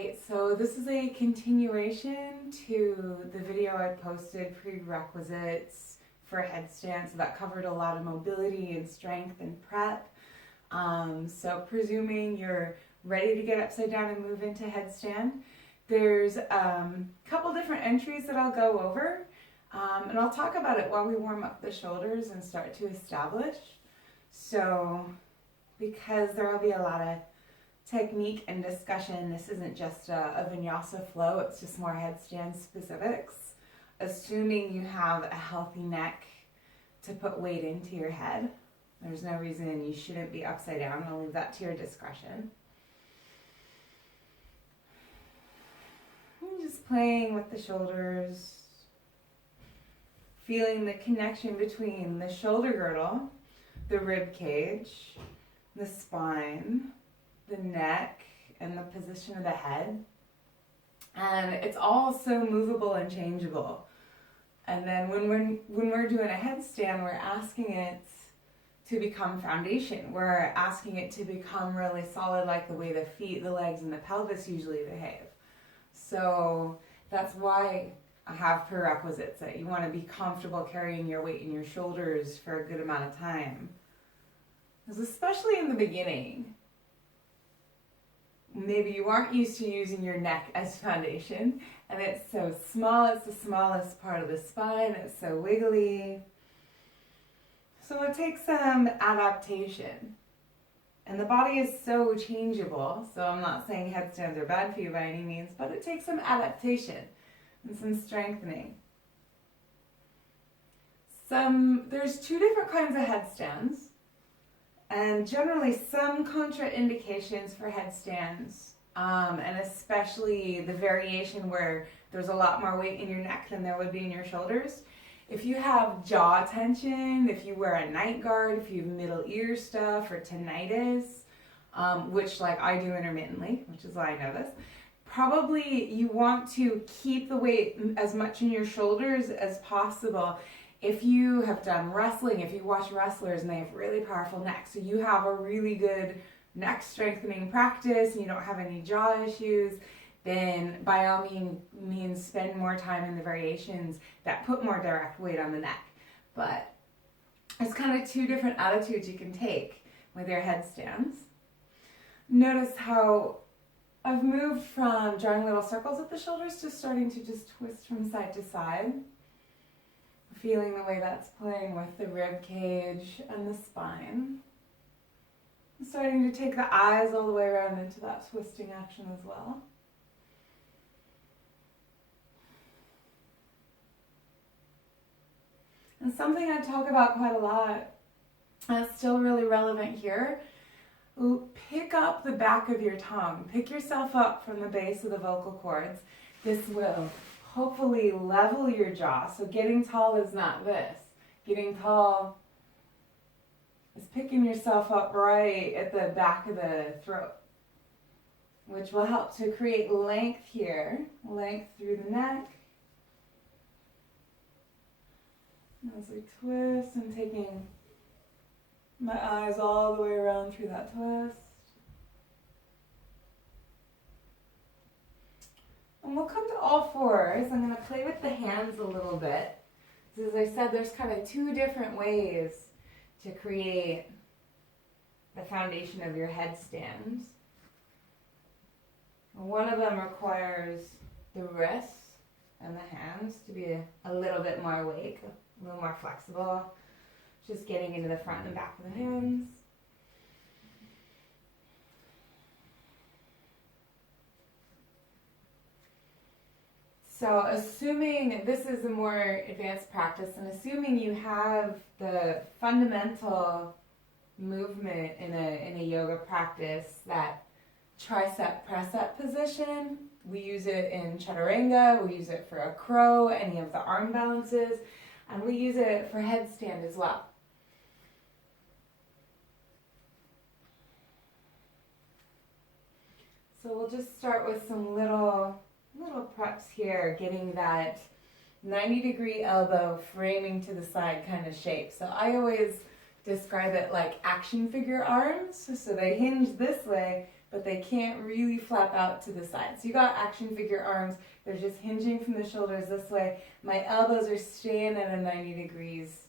Alright, so this is a continuation to the video I posted, Prerequisites for Headstand, so that covered a lot of mobility and strength and prep. So presuming you're ready to get upside down and move into headstand, there's a couple different entries that I'll go over, and I'll talk about it while we warm up the shoulders and start to establish. So because there will be a lot of technique and discussion, this isn't just a vinyasa flow, it's just more headstand specifics, assuming you have a healthy neck to put weight into your head. There's no reason you shouldn't be upside down. I'll leave that to your discretion. I'm just playing with the shoulders, feeling the connection between the shoulder girdle, the rib cage, the spine, the neck, and the position of the head. And it's all so movable and changeable. And then when we're doing a headstand, we're asking it to become foundation. We're asking it to become really solid, like the way the feet, the legs, and the pelvis usually behave. So that's why I have prerequisites, that you want to be comfortable carrying your weight in your shoulders for a good amount of time. Because especially in the beginning, maybe you aren't used to using your neck as foundation, and it's so small, it's the smallest part of the spine, it's so wiggly. So it takes some adaptation. And the body is so changeable, so I'm not saying headstands are bad for you by any means, but it takes some adaptation and some strengthening. There's two different kinds of headstands. And generally some contraindications for headstands, and especially the variation where there's a lot more weight in your neck than there would be in your shoulders. If you have jaw tension, if you wear a night guard, if you have middle ear stuff or tinnitus, which like I do intermittently, which is why I know this, probably you want to keep the weight as much in your shoulders as possible. If you have done wrestling, if you watch wrestlers and they have really powerful necks, so you have a really good neck strengthening practice and you don't have any jaw issues, then by all means spend more time in the variations that put more direct weight on the neck. But it's kind of two different attitudes you can take with your headstands. Notice how I've moved from drawing little circles at the shoulders to starting to just twist from side to side. Feeling the way that's playing with the rib cage and the spine. I'm starting to take the eyes all the way around into that twisting action as well. And something I talk about quite a lot, that's still really relevant here, pick up the back of your tongue. Pick yourself up from the base of the vocal cords. This will hopefully level your jaw. So getting tall is not this. Getting tall is picking yourself up right at the back of the throat, which will help to create length here, length through the neck. As we twist and taking my eyes all the way around through that twist. And we'll come to all fours. I'm going to play with the hands a little bit. So as I said, there's kind of two different ways to create the foundation of your headstands. One of them requires the wrists and the hands to be a little bit more awake, a little more flexible. Just getting into the front and back of the hands. So assuming this is a more advanced practice, and assuming you have the fundamental movement in a yoga practice, that tricep press-up position, we use it in chaturanga, we use it for a crow, any of the arm balances, and we use it for headstand as well. So we'll just start with some little preps here, getting that 90-degree elbow framing to the side kind of shape. So I always describe it like action figure arms. So they hinge this way, but they can't really flap out to the side. So you got action figure arms. They're just hinging from the shoulders this way. My elbows are staying at a 90 degrees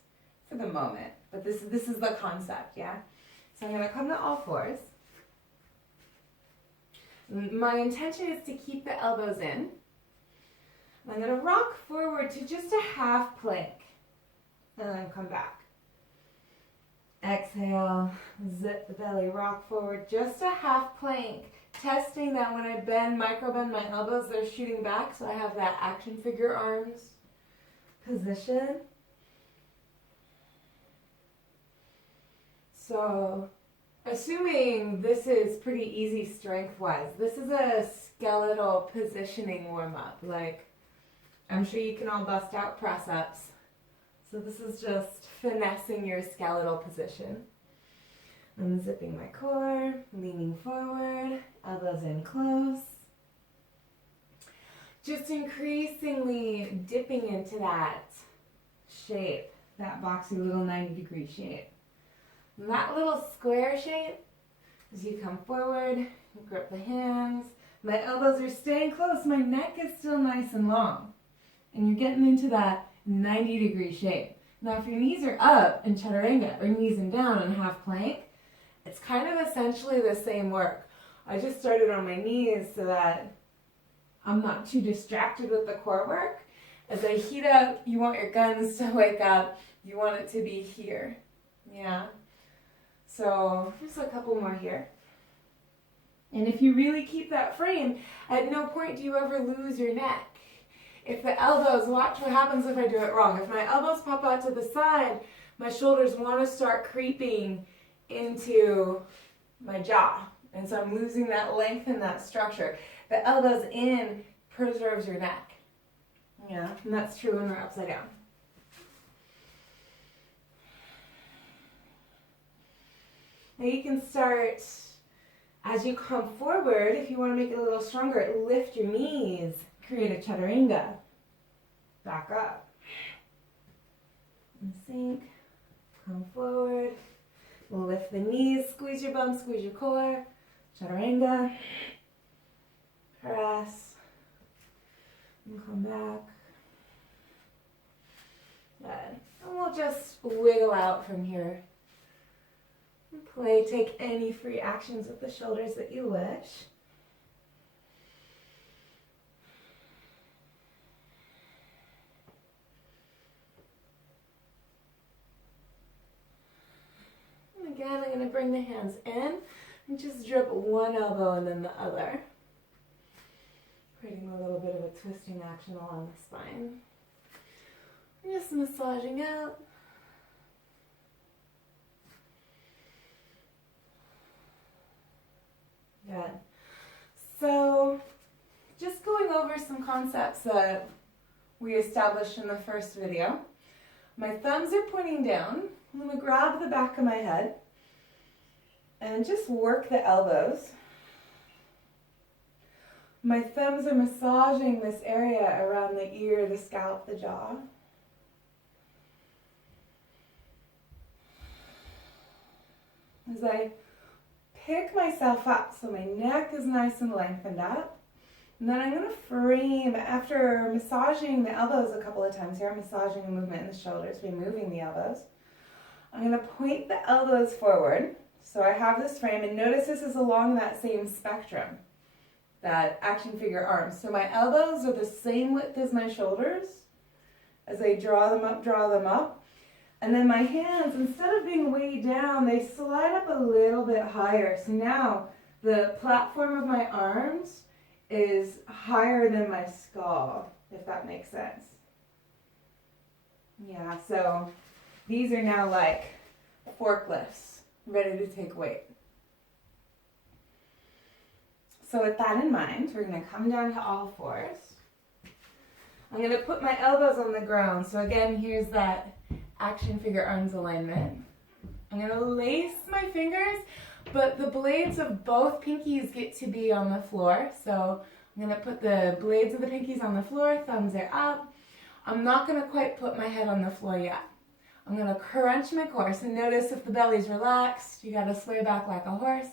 for the moment. But this is the concept, yeah? So I'm going to come to all fours. My intention is to keep the elbows in. I'm going to rock forward to just a half plank. And then come back. Exhale, zip the belly, rock forward, just a half plank. Testing that when I bend, micro bend my elbows, they're shooting back, so I have that action figure arms position. So, assuming this is pretty easy strength-wise, this is a skeletal positioning warm-up. Like, I'm sure you can all bust out press-ups. So this is just finessing your skeletal position. I'm zipping my core, leaning forward, elbows in close. Just increasingly dipping into that shape, that boxy little 90-degree shape. And that little square shape, as you come forward, grip the hands. My elbows are staying close, my neck is still nice and long. And you're getting into that 90-degree shape. Now if your knees are up in chaturanga or knees and down in half plank, it's kind of essentially the same work. I just started on my knees so that I'm not too distracted with the core work. As I heat up, you want your guns to wake up. You want it to be here. Yeah. So just a couple more here. And if you really keep that frame, at no point do you ever lose your neck. If the elbows, watch what happens if I do it wrong. If my elbows pop out to the side, my shoulders want to start creeping into my jaw. And so I'm losing that length and that structure. The elbows in preserves your neck. Yeah, and that's true when we're upside down. Now you can start, as you come forward, if you want to make it a little stronger, lift your knees. Create a chaturanga. Back up. And sink. Come forward. Lift the knees. Squeeze your bum. Squeeze your core. Chaturanga. Press. And come back. Good. And we'll just wiggle out from here. Play. Take any free actions with the shoulders that you wish. Again, I'm going to bring the hands in and just drip one elbow and then the other. Creating a little bit of a twisting action along the spine. Just massaging out. Good. So, just going over some concepts that we established in the first video. My thumbs are pointing down. I'm going to grab the back of my head and just work the elbows. My thumbs are massaging this area around the ear, the scalp, the jaw. As I pick myself up so my neck is nice and lengthened up. And then I'm going to frame, after massaging the elbows a couple of times here, I'm massaging the movement in the shoulders by moving the elbows. I'm going to point the elbows forward. So I have this frame, and notice this is along that same spectrum, that action figure arms. So my elbows are the same width as my shoulders. As I draw them up. And then my hands, instead of being way down, they slide up a little bit higher. So now the platform of my arms is higher than my skull, if that makes sense. Yeah, so these are now like forklifts, ready to take weight. So with that in mind, we're going to come down to all fours. I'm going to put my elbows on the ground. So again, here's that action figure arms alignment. I'm going to lace my fingers, but the blades of both pinkies get to be on the floor. So I'm going to put the blades of the pinkies on the floor, thumbs are up. I'm not going to quite put my head on the floor yet. I'm going to crunch my core. So notice if the belly's relaxed, you got to sway back like a horse.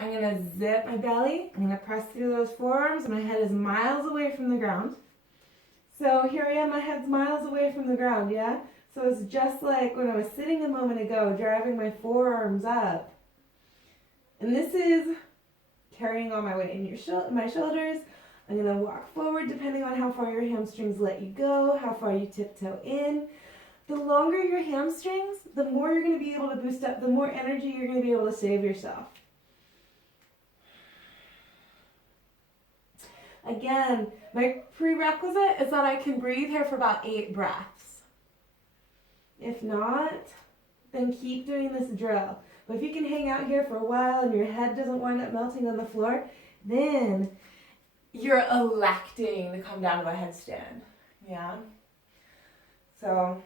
I'm going to zip my belly. I'm going to press through those forearms. My head is miles away from the ground. So here I am, my head's miles away from the ground, yeah? So it's just like when I was sitting a moment ago, driving my forearms up. And this is carrying all my weight in my shoulders. I'm going to walk forward depending on how far your hamstrings let you go, how far you tiptoe in. The longer your hamstrings, the more you're going to be able to boost up, the more energy you're going to be able to save yourself. Again, my prerequisite is that I can breathe here for about 8 breaths. If not, then keep doing this drill. But if you can hang out here for a while and your head doesn't wind up melting on the floor, then you're electing to come down to a headstand. Yeah? So,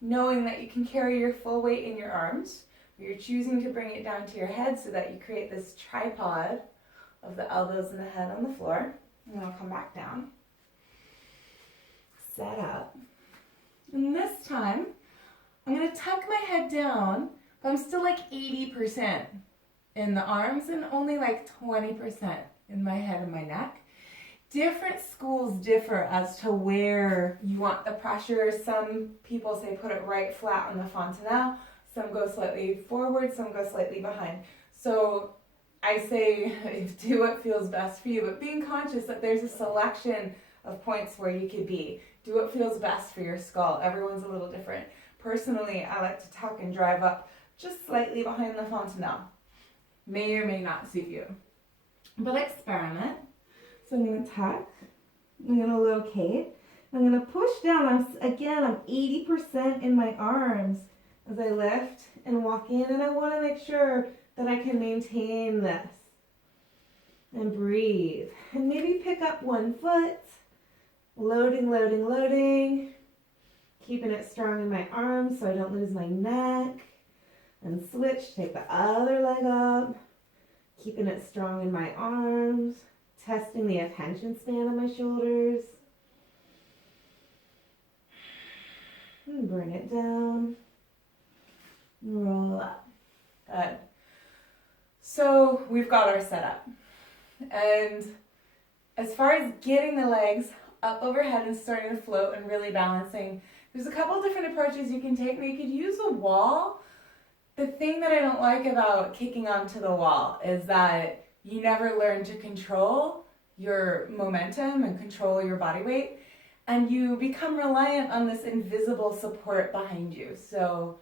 knowing that you can carry your full weight in your arms, but you're choosing to bring it down to your head so that you create this tripod of the elbows and the head on the floor. And then I'll come back down. Set up. And this time, I'm going to tuck my head down, but I'm still like 80% in the arms and only like 20% in my head and my neck. Different schools differ as to where you want the pressure. Some people say put it right flat on the fontanelle. Some go slightly forward, some go slightly behind. So I say do what feels best for you, but being conscious that there's a selection of points where you could be. Do what feels best for your skull. Everyone's a little different. Personally, I like to tuck and drive up just slightly behind the fontanelle. May or may not suit you, but experiment. So I'm going to tuck, I'm going to locate, I'm going to push down. I'm 80% in my arms as I lift and walk in, and I want to make sure that I can maintain this. And breathe. And maybe pick up one foot, loading, loading, loading, keeping it strong in my arms so I don't lose my neck. And switch, take the other leg up, keeping it strong in my arms, testing the attention span of my shoulders. And bring it down. Roll up. Good. So we've got our setup. And as far as getting the legs up overhead and starting to float and really balancing, there's a couple different approaches you can take. You could use a wall. The thing that I don't like about kicking onto the wall is that you never learn to control your momentum and control your body weight, and you become reliant on this invisible support behind you. So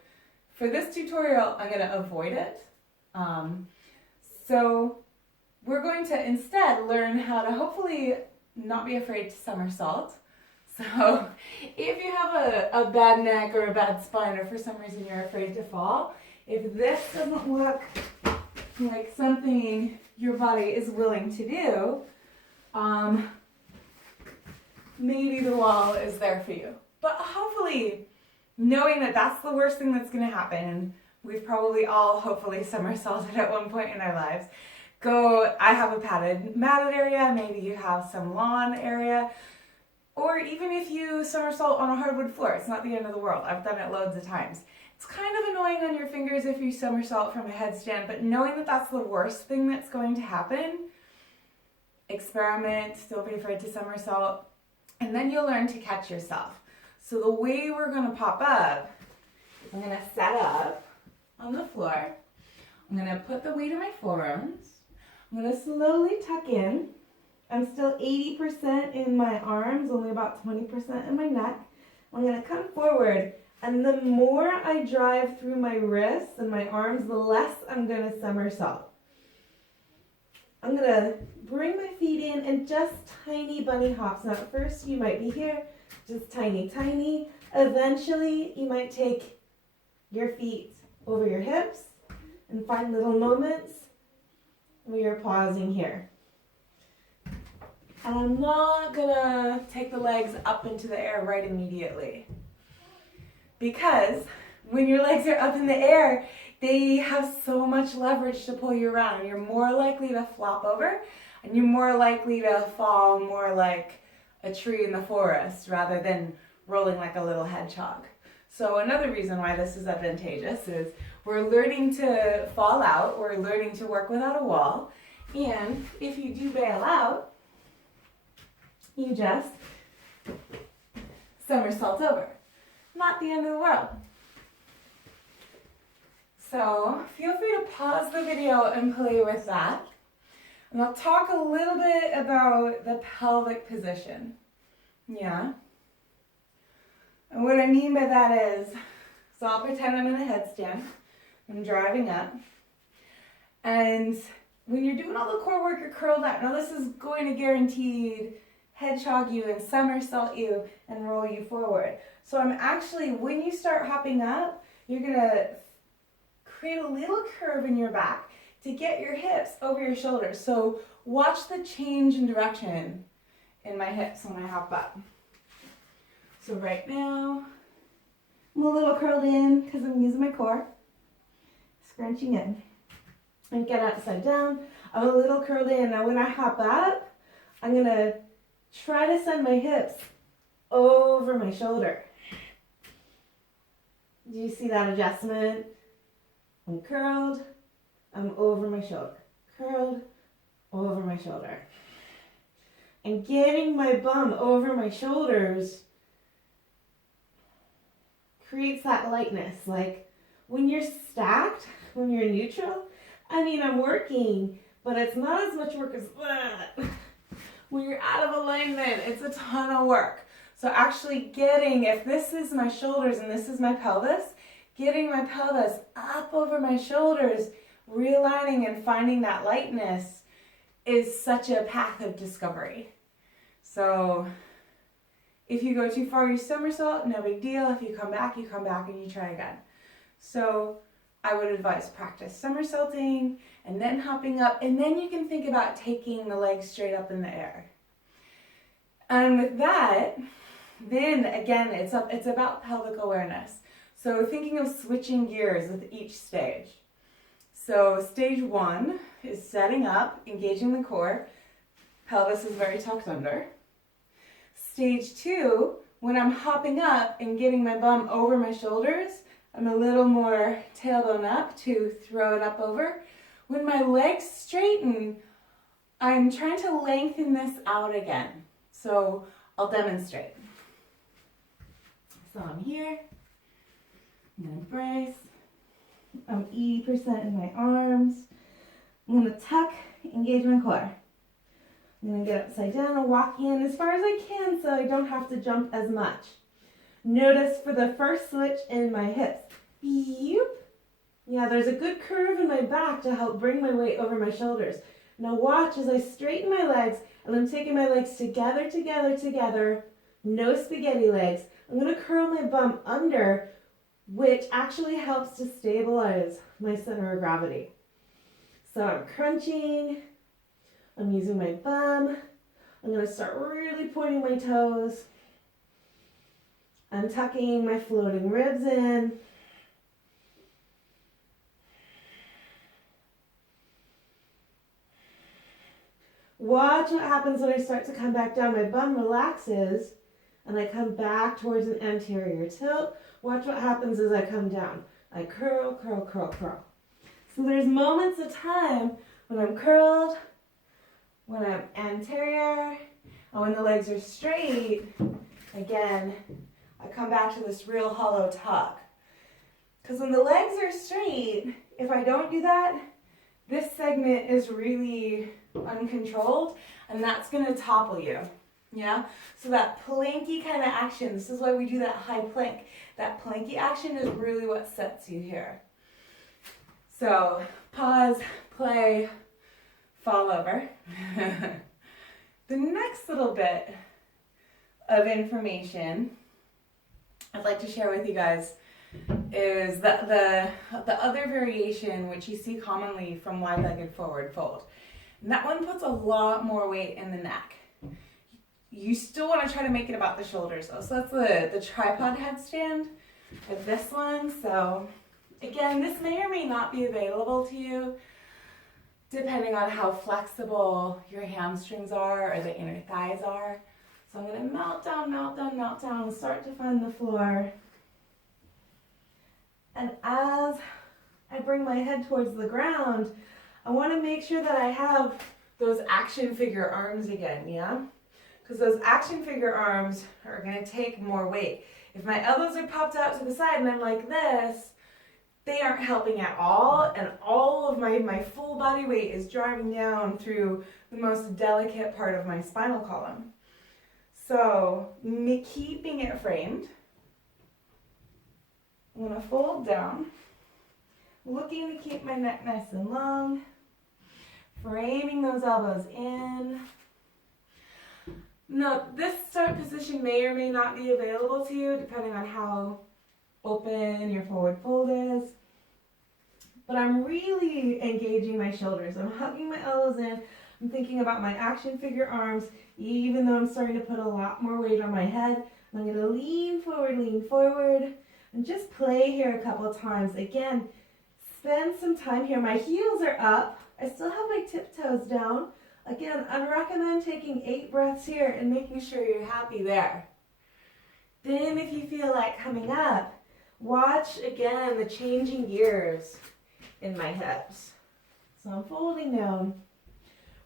for this tutorial, I'm going to avoid it. So we're going to instead learn how to hopefully not be afraid to somersault. So if you have a bad neck or a bad spine, or for some reason you're afraid to fall, if this doesn't look like something your body is willing to do, maybe the wall is there for you. But hopefully, knowing that that's the worst thing that's going to happen, and we've probably all hopefully somersaulted at one point in our lives, I have a matted area, maybe you have some lawn area, or even if you somersault on a hardwood floor, it's not the end of the world. I've done it loads of times. It's kind of annoying on your fingers if you somersault from a headstand, but knowing that that's the worst thing that's going to happen, experiment, don't be afraid to somersault, and then you'll learn to catch yourself. So the way we're going to pop up, I'm going to set up on the floor. I'm going to put the weight of my forearms. I'm going to slowly tuck in. I'm still 80% in my arms, only about 20% in my neck. I'm going to come forward, and the more I drive through my wrists and my arms, the less I'm going to somersault. I'm going to bring my feet in and just tiny bunny hops. Now at first you might be here, just tiny, tiny. Eventually you might take your feet over your hips and find little moments where you're pausing here. And I'm not gonna take the legs up into the air right immediately, because when your legs are up in the air, they have so much leverage to pull you around. You're more likely to flop over, and you're more likely to fall more like a tree in the forest rather than rolling like a little hedgehog. So another reason why this is advantageous is We're learning to fall out. We're learning to work without a wall. And if you do bail out, you just somersault over. Not the end of the world. So feel free to pause the video and play with that. And I'll talk a little bit about the pelvic position. Yeah. And what I mean by that is, so I'll pretend I'm in a headstand. I'm driving up. And when you're doing all the core work, you're curled up. Now this is going to guaranteed hedgehog you and somersault you and roll you forward. So I'm actually, when you start hopping up, you're going to create a little curve in your back to get your hips over your shoulders. So watch the change in direction in my hips when I hop up. So right now, I'm a little curled in because I'm using my core. Scrunching in. And get upside down. I'm a little curled in. Now when I hop up, I'm going to try to send my hips over my shoulder. Do you see that adjustment? I'm curled, I'm over my shoulder. Curled, over my shoulder. And getting my bum over my shoulders creates that lightness. Like when you're stacked, when you're neutral, I mean, I'm working, but it's not as much work as that. When you're out of alignment, it's a ton of work. So actually getting, if this is my shoulders and this is my pelvis, getting my pelvis up over my shoulders, realigning and finding that lightness is such a path of discovery. So if you go too far, you somersault, no big deal. If you come back and you try again. So I would advise practice somersaulting and then hopping up, and then you can think about taking the legs straight up in the air. And with that, then again, it's about pelvic awareness. So thinking of switching gears with each stage. So stage 1 is setting up, engaging the core. Pelvis is very tucked under. Stage 2, when I'm hopping up and getting my bum over my shoulders, I'm a little more tailbone up to throw it up over. When my legs straighten, I'm trying to lengthen this out again. So I'll demonstrate. So I'm here, I'm going to brace, I'm 80% in my arms. I'm going to tuck, engage my core. I'm going to get upside down and walk in as far as I can so I don't have to jump as much. Notice for the first switch in my hips. Yoop. Yeah, there's a good curve in my back to help bring my weight over my shoulders. Now watch as I straighten my legs, and I'm taking my legs together, together, together. No spaghetti legs. I'm going to curl my bum under, which actually helps to stabilize my center of gravity. So I'm crunching. I'm using my bum. I'm going to start really pointing my toes. I'm tucking my floating ribs in. Watch what happens when I start to come back down. My bum relaxes and I come back towards an anterior tilt. Watch what happens as I come down. I curl, curl, curl, curl. So there's moments of time when I'm curled, when I'm anterior, and when the legs are straight. Again, I come back to this real hollow tuck. Because when the legs are straight, if I don't do that, this segment is really uncontrolled, and that's going to topple you. Yeah? So that planky kind of action, this is why we do that high plank. That planky action is really what sets you here. So pause, play, fall over. The next little bit of information I'd like to share with you guys is that the other variation which you see commonly from wide-legged forward fold. And that one puts a lot more weight in the neck. You still want to try to make it about the shoulders though. So that's the tripod headstand of this one. So again, this may or may not be available to you depending on how flexible your hamstrings are or the inner thighs are. So I'm going to melt down, melt down, melt down, and start to find the floor. And as I bring my head towards the ground, I want to make sure that I have those action figure arms again, yeah? Because those action figure arms are going to take more weight. If my elbows are popped out to the side and I'm like this, they aren't helping at all, and all of my full body weight is driving down through the most delicate part of my spinal column. So, keeping it framed, I'm going to fold down, looking to keep my neck nice and long, framing those elbows in. Now, this start position may or may not be available to you depending on how open your forward fold is. But I'm really engaging my shoulders. I'm hugging my elbows in. I'm thinking about my action figure arms, even though I'm starting to put a lot more weight on my head. I'm going to lean forward, and just play here a couple of times. Again, spend some time here. My heels are up. I still have my tiptoes down. Again, I'd recommend taking 8 breaths here and making sure you're happy there. Then if you feel like coming up, watch again the changing gears in my hips. So I'm folding down.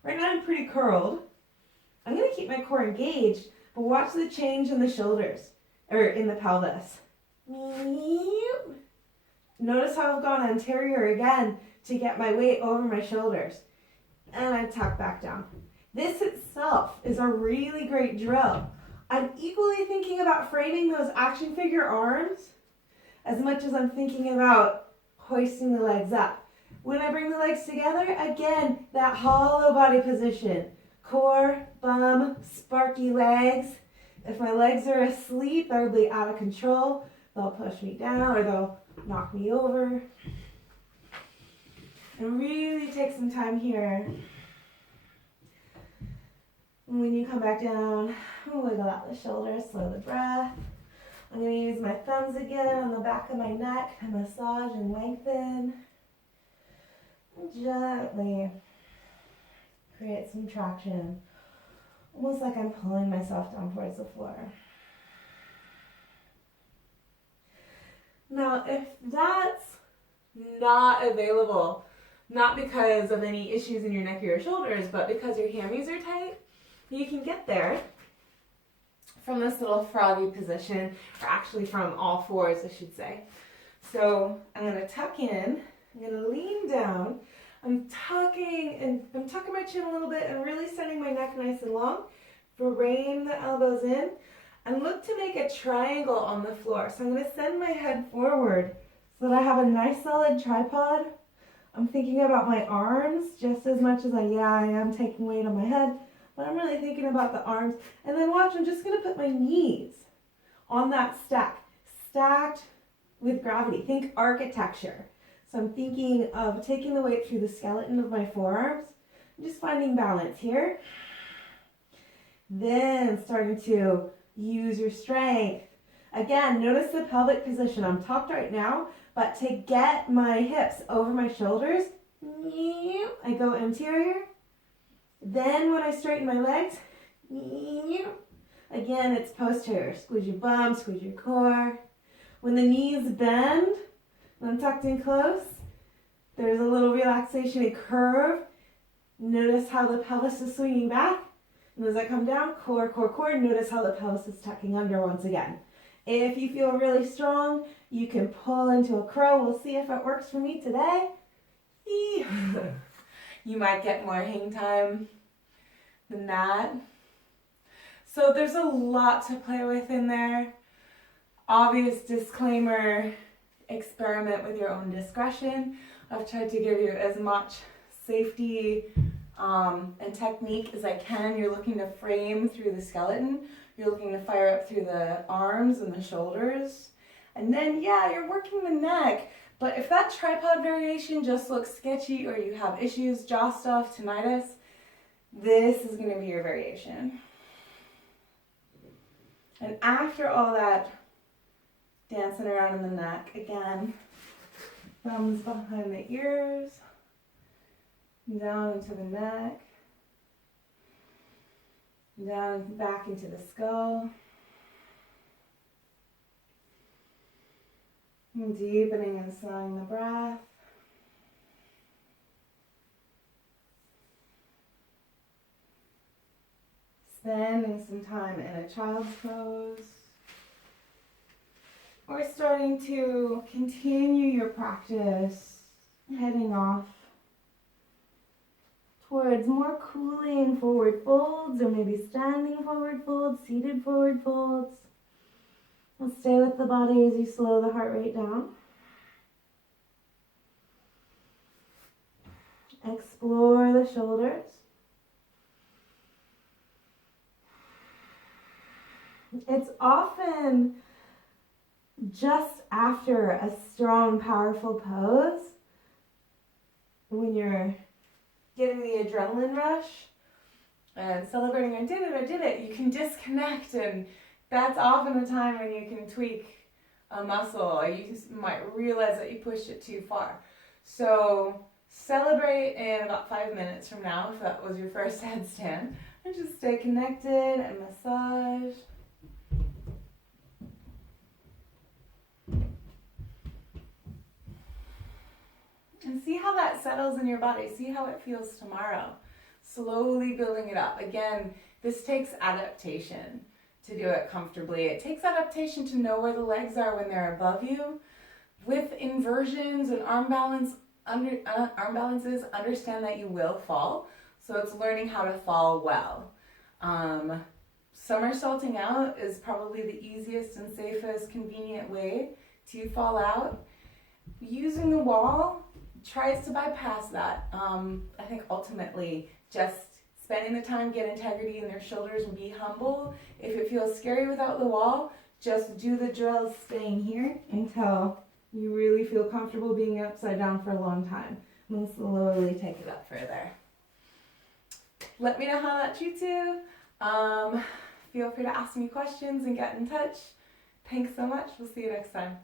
Right now I'm pretty curled. I'm going to keep my core engaged, but watch the change in the shoulders, or in the pelvis. Notice how I've gone anterior again to get my weight over my shoulders. And I tuck back down. This itself is a really great drill. I'm equally thinking about framing those action figure arms as much as I'm thinking about hoisting the legs up. When I bring the legs together, again, that hollow body position. Core, bum, sparky legs. If my legs are asleep, they'll be out of control. They'll push me down or they'll knock me over. And really take some time here. When you come back down, wiggle out the shoulders, slow the breath. I'm going to use my thumbs again on the back of my neck to massage and lengthen. Gently create some traction, almost like I'm pulling myself down towards the floor. Now, if that's not available, not because of any issues in your neck or your shoulders, but because your hammies are tight, you can get there from this little froggy position, or actually from all fours, I should say. So I'm going to tuck in, I'm going to lean down, I'm tucking my chin a little bit and really setting my neck nice and long. Frame the elbows in and look to make a triangle on the floor. So I'm going to send my head forward so that I have a nice solid tripod. I'm thinking about my arms just as much as I am taking weight on my head, but I'm really thinking about the arms. And then watch, I'm just going to put my knees on that stack, stacked with gravity. Think architecture. So I'm thinking of taking the weight through the skeleton of my forearms, just finding balance here. Then starting to use your strength. Again, notice the pelvic position. I'm tucked right now, but to get my hips over my shoulders, I go anterior. Then when I straighten my legs, again, it's posterior. Squeeze your bum, squeeze your core. When the knees bend, when I'm tucked in close, there's a little relaxation, a curve. Notice how the pelvis is swinging back. And as I come down, core, notice how the pelvis is tucking under once again. If you feel really strong, you can pull into a crow. We'll see if it works for me today. You might get more hang time than that. So there's a lot to play with in there. Obvious disclaimer, experiment with your own discretion. I've tried to give you as much safety and technique as I can. You're looking to frame through the skeleton. You're looking to fire up through the arms and the shoulders. And then, you're working the neck. But if that tripod variation just looks sketchy or you have issues, jaw stuff, tinnitus, this is going to be your variation. And after all that dancing around in the neck, again, thumbs behind the ears, down into the neck, down back into the skull, and deepening and slowing the breath. spending some time in a child's pose, or starting to continue your practice, heading off towards more cooling forward folds, or maybe standing forward folds, seated forward folds. And stay with the body as you slow the heart rate down. Explore the shoulders. It's often just after a strong, powerful pose, when you're getting the adrenaline rush and celebrating, I did it, you can disconnect, and that's often the time when you can tweak a muscle, or you might realize that you pushed it too far. So celebrate in about 5 minutes from now, if that was your first headstand, and just stay connected and massage. And see how that settles in your body. See how it feels tomorrow. Slowly building it up. Again, this takes adaptation to do it comfortably. It takes adaptation to know where the legs are when they're above you. With inversions and arm balances, understand that you will fall. So it's learning how to fall well. Somersaulting out is probably the easiest and safest, convenient way to fall out. Using the wall tries to bypass that. I think ultimately just spending the time, get integrity in their shoulders and be humble. If it feels scary without the wall, just do the drills staying here until you really feel comfortable being upside down for a long time. And then slowly take it up further. Let me know how that treats you. Feel free to ask me questions and get in touch. Thanks so much. We'll see you next time.